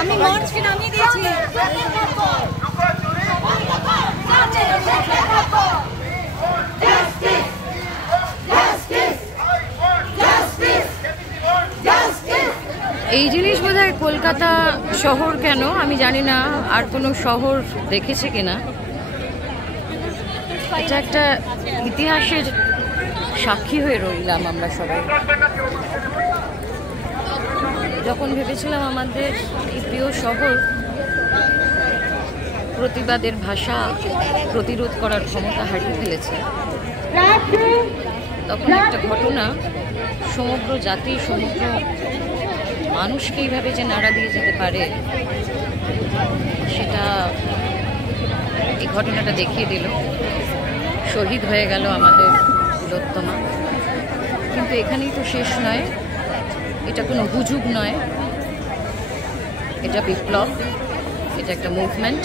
আমি মঞ্চকে নামিয়ে দিয়েছি। এই জিনিস বোধহয় কলকাতা শহর কেন আমি জানি না, আর কোনো শহর দেখেছে কিনা। এটা একটা ইতিহাসের সাক্ষী হয়ে রইলাম আমরা সবাই। যখন ভেবেছিলাম আমাদের এই প্রিয় শহর প্রতিবাদের ভাষা প্রতিরোধ করার ক্ষমতা হারিয়ে ফেলেছে, তখন একটা ঘটনা সমগ্র জাতি সমগ্র মানুষকে এইভাবে যে নাড়া দিয়ে যেতে পারে সেটা এই ঘটনাটা দেখিয়ে দিল। শহীদ হয়ে গেল আমাদের তিলোত্তমা, কিন্তু এখানেই তো শেষ নয়। এটা কোনো হুজুগ নয়, এটা বিপ্লব, এটা একটা মুভমেন্ট।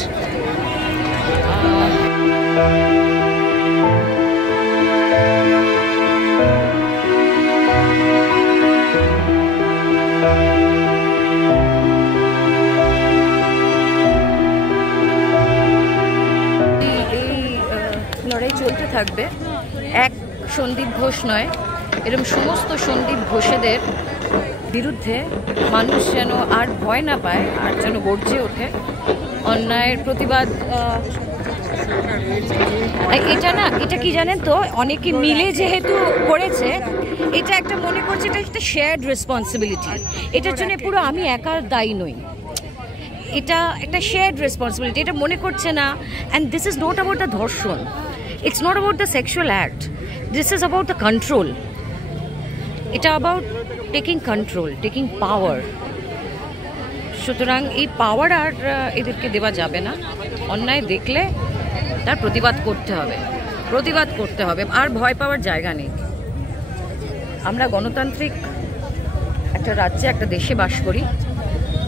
লড়াই চলতে থাকবে। এক সন্দীপ ঘোষ নয়, এরকম সমস্ত সন্দীপ ঘোষেদের বিরুদ্ধে মানুষ যেন আর ভয় না পায়, আর যেন গর্জে ওঠে অন্যায়ের প্রতিবাদ। এটা না, এটা কি জানেন তো, অনেকে মিলে যেহেতু করেছে, এটা একটা মনে করছে এটা একটা শেয়ার্ড রেসপন্সিবিলিটি। এটার জন্য পুরো আমি একার দায়ী নই, এটা একটা শেয়ার্ড রেসপন্সিবিলিটি, এটা মনে করছে না। And this is not about the ধর্ষণ, it's not about the sexual act, this is about the control. এটা about taking control, taking power. সুতরাং এই পাওয়ার আর এদেরকে দেওয়া যাবে না। অন্যায় দেখলে তার প্রতিবাদ করতে হবে, প্রতিবাদ করতে হবে, আর ভয় পাওয়ার জায়গা নেই। আমরা গণতান্ত্রিক একটা রাজ্যে, একটা দেশে বাস করি,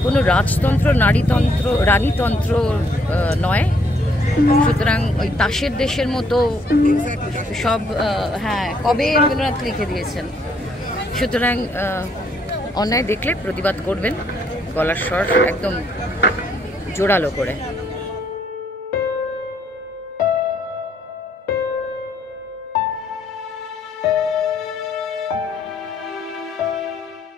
কোনো রাজতন্ত্র নারীতন্ত্র রানীতন্ত্র নয়। সুতরাং ওই তাসের দেশের মতো সব, হ্যাঁ, কবে রবীন্দ্রনাথ লিখে দিয়েছেন। সুতরাং অন্যায় দেখলে প্রতিবাদ করবেন, গলার স্বর একদম জোরালো করে।